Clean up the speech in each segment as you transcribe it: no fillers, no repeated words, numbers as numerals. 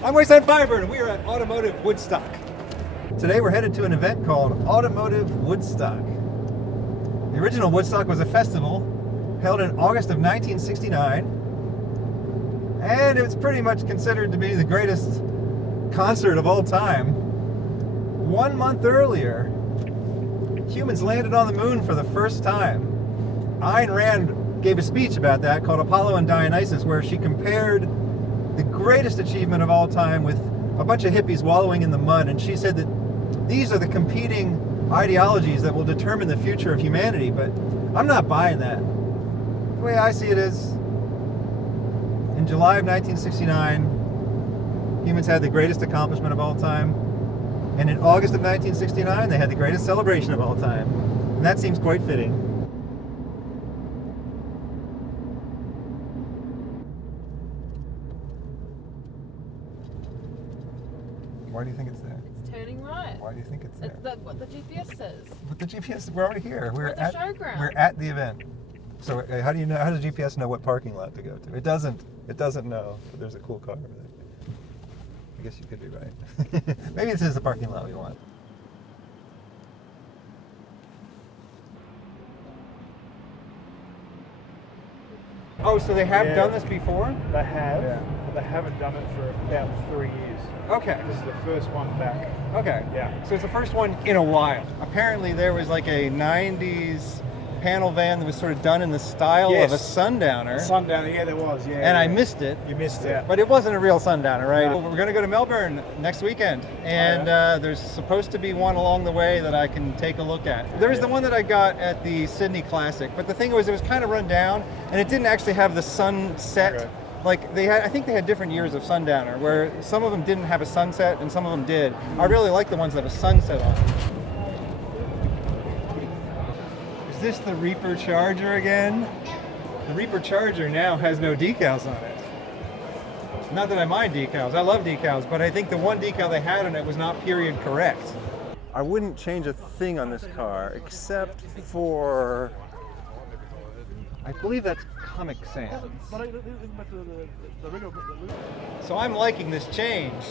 I'm Wasteland Firebird, and we are at Automotive Woodstock. Today we're headed to an event called Automotive Woodstock. The original Woodstock was a festival held in August of 1969, and it's pretty much considered to be the greatest concert of all time. 1 month earlier, humans landed on the moon for the first time. Ayn Rand gave a speech about that called Apollo and Dionysus, where she compared the greatest achievement of all time with a bunch of hippies wallowing in the mud, and she said that these are the competing ideologies that will determine the future of humanity, but I'm not buying that. The way I see it is, in July of 1969, humans had the greatest accomplishment of all time, and in August of 1969, they had the greatest celebration of all time, and that seems quite fitting. Why do you think it's there? It's turning right. Why do you think it's there? It's what the GPS says. But the GPS, we're already here. We're at the showground. We're at the event. So how do you know? How does GPS know what parking lot to go to? It doesn't. It doesn't know. But there's a cool car over there. I guess you could be right. Maybe this is the parking lot we want. Oh, so they have done this before? They have, Yeah. but they haven't done it for about 3 years. Okay. This is the first one back. Okay. Yeah. So it's the first one in a while. Apparently there was like a 90s panel van that was sort of done in the style of a sundowner. Sundowner, yeah, there was, yeah. And I missed it. You missed it. But it wasn't a real sundowner, right? No. We're going to go to Melbourne next weekend, and there's supposed to be one along the way that I can take a look at. There was the one that I got at the Sydney Classic, but the thing was, it was kind of run down, and it didn't actually have the sunset. Okay. Like they had, I think they had different years of sundowner, where some of them didn't have a sunset and some of them did. I really like the ones that have a sunset on. Is this the Reaper Charger again? The Reaper Charger now has no decals on it. Not that I mind decals, I love decals, but I think the one decal they had on it was not period correct. I wouldn't change a thing on this car except for, I believe that's Comic Sans. So I'm liking this change.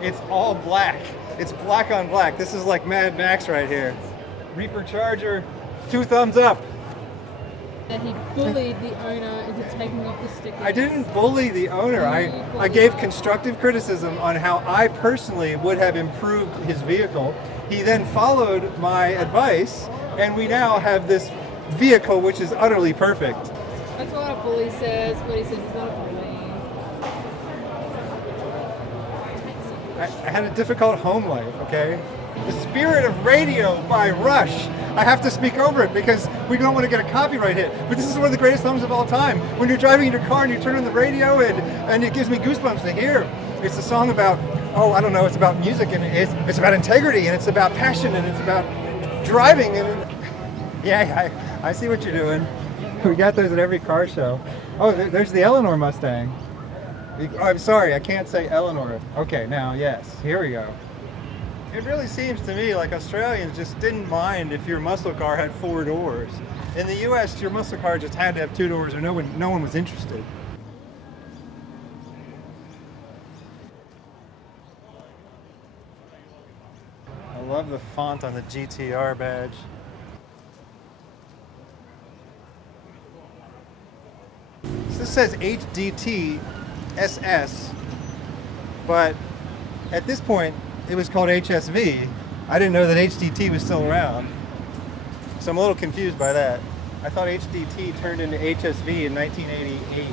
It's all black. It's black on black. This is like Mad Max right here. Reaper Charger, 2 thumbs up. And he bullied the owner into taking off the stickers. I didn't bully the owner. I gave constructive criticism on how I personally would have improved his vehicle. He then followed my advice, and we now have this vehicle which is utterly perfect. That's what a bully says, but he says he's not a bully. I had a difficult home life, okay? The Spirit of Radio by Rush. I have to speak over it because we don't want to get a copyright hit. But this is one of the greatest songs of all time. When you're driving in your car and you turn on the radio and it gives me goosebumps to hear. It's a song about, oh, I don't know, it's about music and it's about integrity and it's about passion and it's about driving. And yeah, I see what you're doing. We got those at every car show. Oh, there's the Eleanor Mustang. Oh, I'm sorry, I can't say Eleanor. Okay, now, yes, here we go. It really seems to me like Australians just didn't mind if your muscle car had 4 doors. In the US, your muscle car just had to have 2 doors or no one was interested. I love the font on the GTR badge. So this says HDT SS, but at this point it was called HSV. I didn't know that HDT was still around, so I'm a little confused by that. I thought HDT turned into HSV in 1988.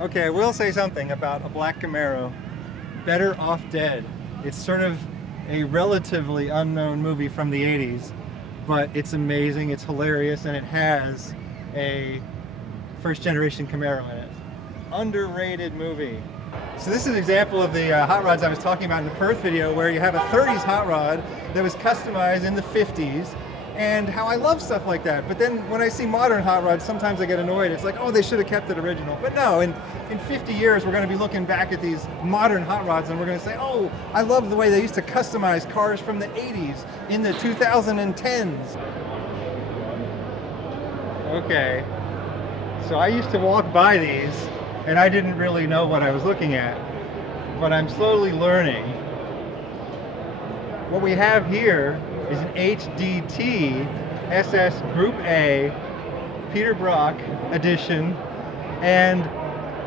Okay, I will say something about a black Camaro. Better Off Dead. It's sort of a relatively unknown movie from the 80s, but it's amazing, it's hilarious, and it has a first generation Camaro in it. Underrated movie. So this is an example of the hot rods I was talking about in the Perth video, where you have a 30s hot rod that was customized in the 50s, and how I love stuff like that. But then when I see modern hot rods, sometimes I get annoyed. It's like, oh, they should have kept it original. But no, in 50 years, we're going to be looking back at these modern hot rods and we're going to say, oh, I love the way they used to customize cars from the 80s in the 2010s. Okay, so I used to walk by these and I didn't really know what I was looking at, but I'm slowly learning. What we have here is an HDT SS Group A Peter Brock edition, and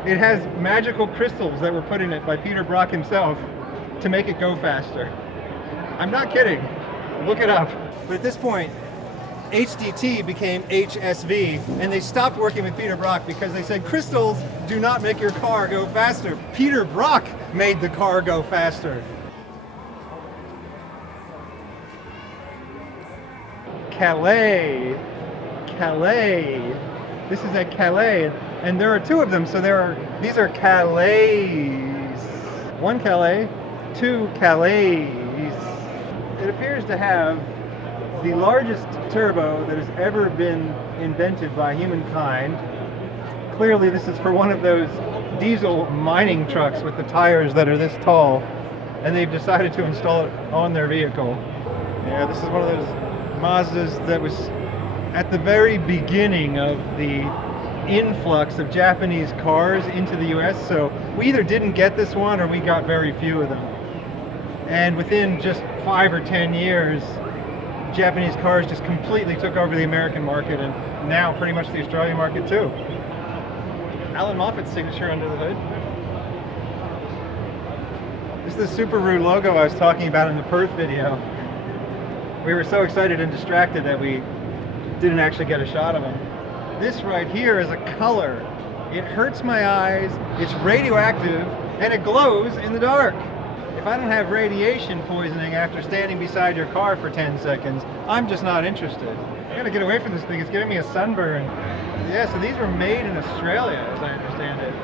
it has magical crystals that were put in it by Peter Brock himself to make it go faster. I'm not kidding. Look it up. But at this point, HDT became HSV, and they stopped working with Peter Brock because they said crystals do not make your car go faster. Peter Brock made the car go faster. Calais. This is at Calais, and there are two of them, so these are Calais. One Calais, two Calais. It appears to have the largest turbo that has ever been invented by humankind. Clearly this is for one of those diesel mining trucks with the tires that are this tall, and they've decided to install it on their vehicle. Yeah, this is one of those Mazdas that was at the very beginning of the influx of Japanese cars into the US, so we either didn't get this one or we got very few of them. And within just 5 or 10 years, Japanese cars just completely took over the American market, and now pretty much the Australian market too. Alan Moffat's signature under the hood. This is the Subaru logo I was talking about in the Perth video. We were so excited and distracted that we didn't actually get a shot of them. This right here is a color. It hurts my eyes, it's radioactive, and it glows in the dark. If I don't have radiation poisoning after standing beside your car for 10 seconds, I'm just not interested. I gotta get away from this thing, it's giving me a sunburn. Yeah, so these were made in Australia, as I understand it.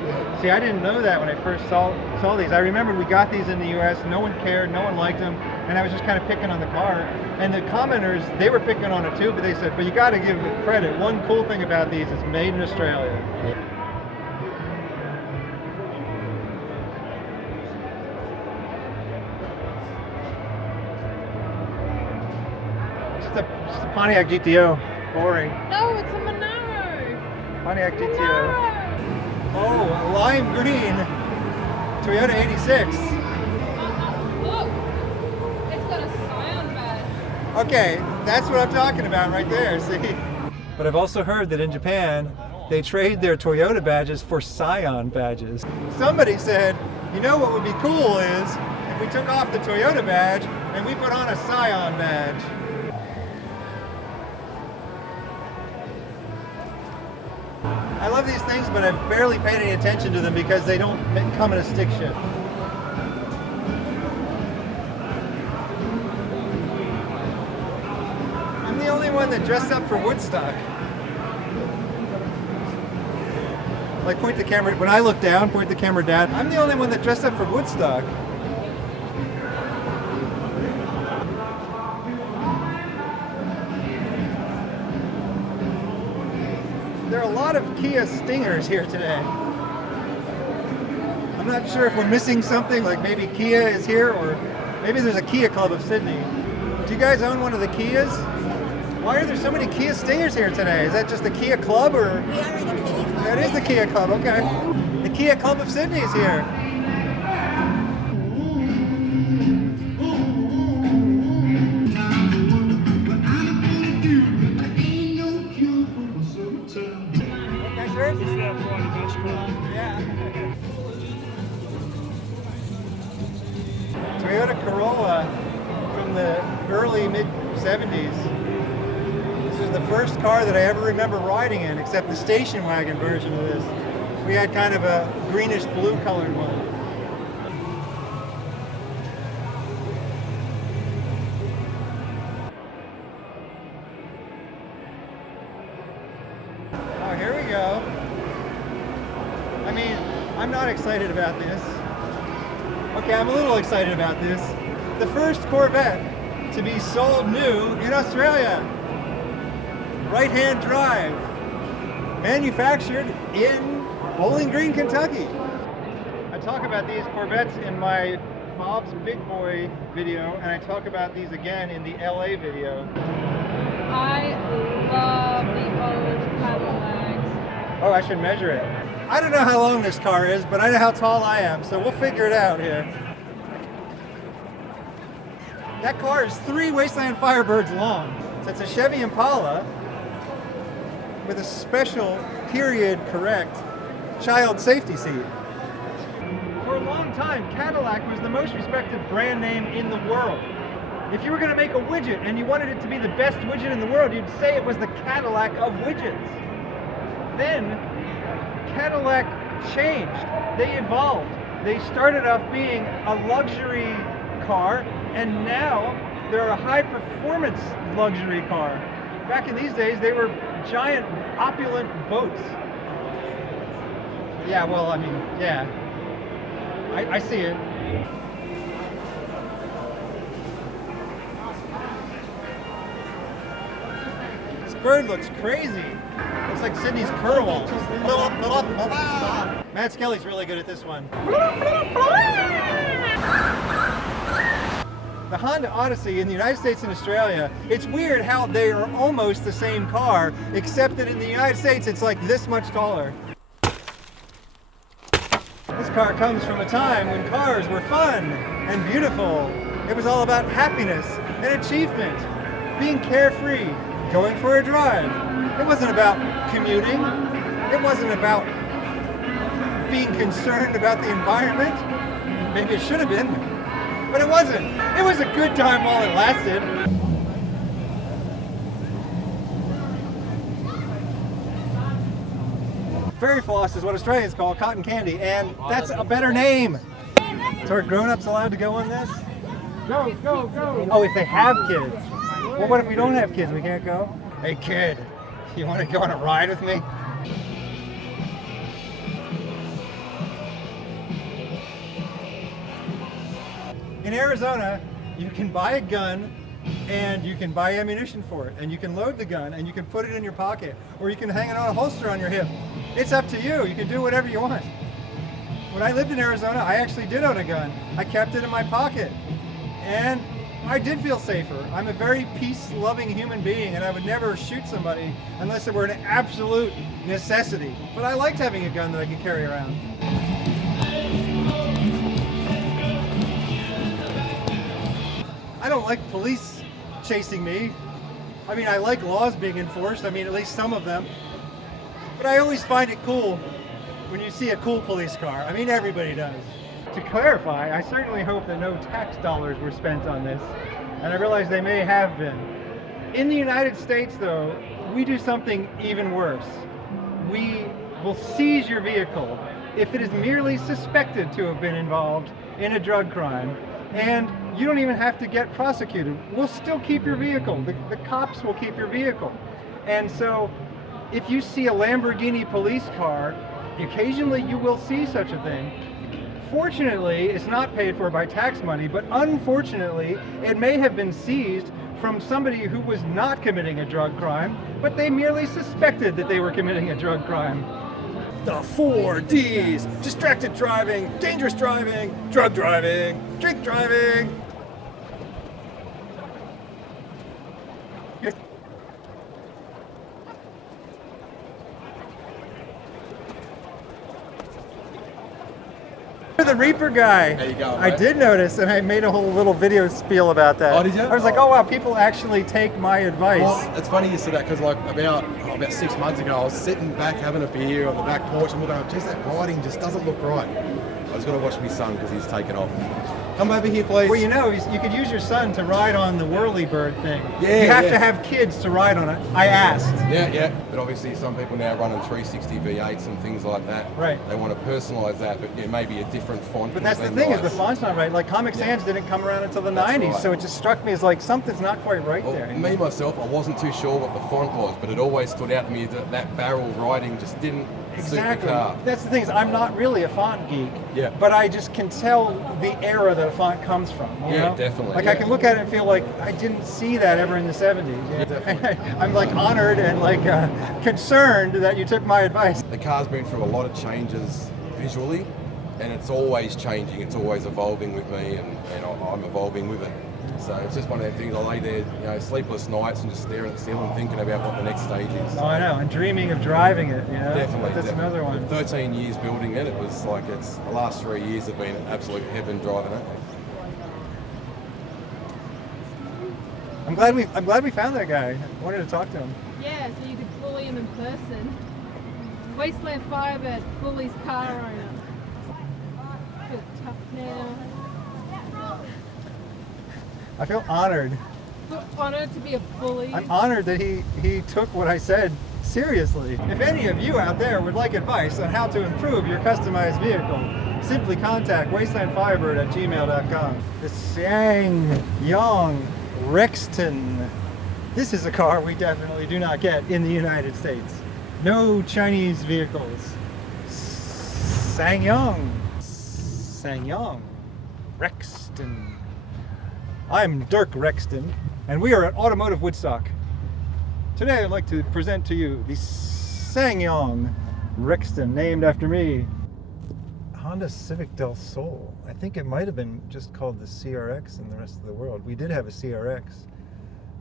See, I didn't know that when I first saw these. I remember we got these in the US, no one cared, no one liked them, and I was just kind of picking on the car. And the commenters, they were picking on it too, but they said, but you gotta give it credit. One cool thing about these is made in Australia. Just a Pontiac GTO. Boring. No, it's a Monaro. Pontiac GTO. Monaro. Oh, a lime green Toyota 86. Look, it's got a Scion badge. Okay, that's what I'm talking about right there, see? But I've also heard that in Japan, they trade their Toyota badges for Scion badges. Somebody said, you know what would be cool is if we took off the Toyota badge and we put on a Scion badge. I love these things, but I've barely paid any attention to them because they don't come in a stick shift. I'm the only one that dressed up for Woodstock. Like, point the camera, when I look down, point the camera down. I'm the only one that dressed up for Woodstock. There are a lot of Kia Stingers here today. I'm not sure if we're missing something, like maybe Kia is here, or maybe there's a Kia Club of Sydney. Do you guys own one of the Kias? Why are there so many Kia Stingers here today? Is that just the Kia Club, or? We are in the Kia Club. That is the Kia Club, okay. The Kia Club of Sydney is here. Toyota Corolla from the early mid-70s. This is the first car that I ever remember riding in, except the station wagon version of this. We had kind of a greenish blue colored one. Oh, here we go. I mean, I'm not excited about this. Okay, I'm a little excited about this. The first Corvette to be sold new in Australia. right-hand drive, manufactured in Bowling Green, Kentucky. I talk about these Corvettes in my Bob's Big Boy video, and I talk about these again in the LA video. I love the old Cadillacs. Oh, I should measure it. I don't know how long this car is, but I know how tall I am, so we'll figure it out here. That car is 3 Wasteland Firebirds long. So it's a Chevy Impala with a special period correct child safety seat. For a long time, Cadillac was the most respected brand name in the world. If you were going to make a widget and you wanted it to be the best widget in the world, you'd say it was the Cadillac of widgets. Then Cadillac changed. They evolved. They started off being a luxury car, and now they're a high-performance luxury car. Back in these days, they were giant, opulent boats. Yeah, well, I mean, yeah. I see it. This bird looks crazy. Looks like Sydney's Curl. Matt Skelly's really good at this one. The Honda Odyssey in the United States and Australia, it's weird how they are almost the same car, except that in the United States it's like this much taller. This car comes from a time when cars were fun and beautiful. It was all about happiness and achievement, being carefree, going for a drive. It wasn't about commuting. It wasn't about being concerned about the environment. Maybe it should have been, but it wasn't. It was a good time while it lasted. Fairy floss is what Australians call cotton candy, and that's a better name. So are grown-ups allowed to go on this? Go, go, go. Oh, if they have kids. Well, what if we don't have kids? We can't go? Hey kid, you want to go on a ride with me? In Arizona, you can buy a gun and you can buy ammunition for it, and you can load the gun and you can put it in your pocket, or you can hang it on a holster on your hip. It's up to you. You can do whatever you want. When I lived in Arizona, I actually did own a gun. I kept it in my pocket, and I did feel safer. I'm a very peace-loving human being, and I would never shoot somebody unless it were an absolute necessity. But I liked having a gun that I could carry around. I don't like police chasing me. I mean, I like laws being enforced. I mean, at least some of them. But I always find it cool when you see a cool police car. I mean, everybody does. To clarify, I certainly hope that no tax dollars were spent on this, and I realize they may have been. In the United States, though, we do something even worse. We will seize your vehicle if it is merely suspected to have been involved in a drug crime, and you don't even have to get prosecuted. We'll still keep your vehicle. The cops will keep your vehicle. And so, if you see a Lamborghini police car, occasionally you will see such a thing. Fortunately, it's not paid for by tax money, but unfortunately, it may have been seized from somebody who was not committing a drug crime, but they merely suspected that they were committing a drug crime. The 4 Ds: distracted driving, dangerous driving, drug driving, drink driving. The Reaper guy. There you go, I mate. did notice, and I made a whole little video spiel about that. Oh, did you? I was like, oh wow, people actually take my advice. Well, it's funny you said that because like about 6 months ago, I was sitting back having a beer on the back porch and looking, geez, that riding just doesn't look right. I was going to watch my son because he's taken off. Come over here, please. Well, you know, you could use your son to ride on the Whirlybird thing. Yeah, you have yeah. to have kids to ride on it. I asked. Yeah. But obviously some people now running 360 V8s and things like that. Right. They want to personalise that, but maybe a different font. But that's the thing, is the font's not right. Like Comic Sans didn't come around until the That's 90s, right. so it just struck me as like something's not quite right Well, there. me myself, I wasn't too sure what the font was, but it always stood out to me that that barrel writing just didn't Exactly. the car. That's the thing is, I'm not really a font geek. Yeah. But I just can tell the era that a font comes from. You Yeah, know? definitely, Like yeah. I can look at it and feel like I didn't see that ever in the 70s. Yeah, definitely. I'm like honored and like concerned that you took my advice. The car's been through a lot of changes visually, and it's always changing, it's always evolving with me, and I'm evolving with it. So it's just one of the things. I lay there, sleepless nights and just staring at the ceiling thinking about what the next stage is. Oh, I know, and dreaming of driving it, Definitely. That's another one. 13 years building it, it was like the last 3 years have been absolute heaven driving it. I'm glad we found that guy. I wanted to talk to him. Yeah, so you could bully him in person. Wasteland Firebird bullies car owner. Feel tough now. I feel honored. Feel honoured to be a bully. I'm honored that he took what I said seriously. If any of you out there would like advice on how to improve your customized vehicle, simply contact wastelandfirebird@gmail.com. The SsangYong Rexton. This is a car we definitely do not get in the United States. No Chinese vehicles. SsangYong Rexton. I'm Dirk Rexton, and we are at Automotive Woodstock. Today I'd like to present to you the SsangYong Rexton, named after me. Honda Civic Del Sol. I think it might have been just called the CRX in the rest of the world. We did have a CRX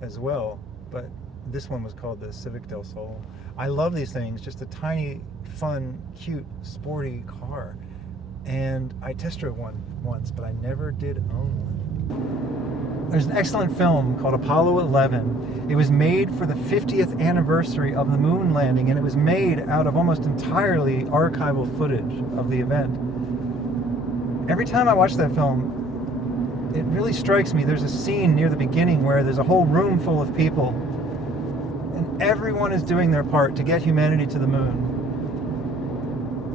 as well, but this one was called the Civic Del Sol. I love these things, just a tiny, fun, cute, sporty car. And I test drove one once, but I never did own one. There's an excellent film called Apollo 11. It was made for the 50th anniversary of the moon landing, and it was made out of almost entirely archival footage of the event. Every time I watch that film, it really strikes me. There's a scene near the beginning where there's a whole room full of people, and everyone is doing their part to get humanity to the moon.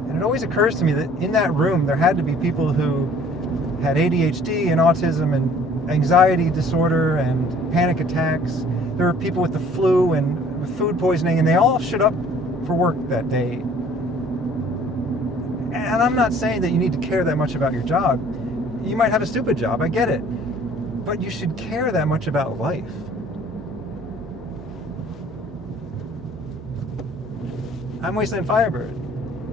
And it always occurs to me that in that room there had to be people who had ADHD and autism and anxiety disorder and panic attacks. There were people with the flu and with food poisoning, and they all showed up for work that day. And I'm not saying that you need to care that much about your job. You might have a stupid job, I get it. But you should care that much about life. I'm Wasteland Firebird.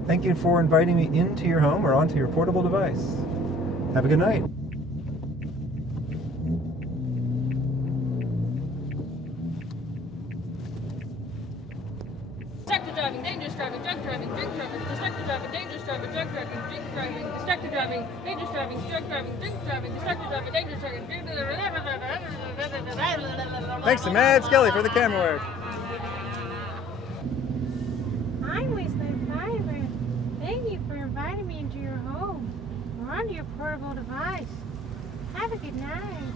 Thank you for inviting me into your home or onto your portable device. Have a good night. Distracted driving, dangerous driving, drug driving, drink driving, distracted driving, dangerous driving, drug driving, drink driving, distracted driving, dangerous driving, drug driving, drink driving, distracted driving, dangerous driving. Thanks to Mad Skelly for the camera work. I'm Wasteland Firebird. Thank you for inviting me into your home or onto your portable device. Have a good night.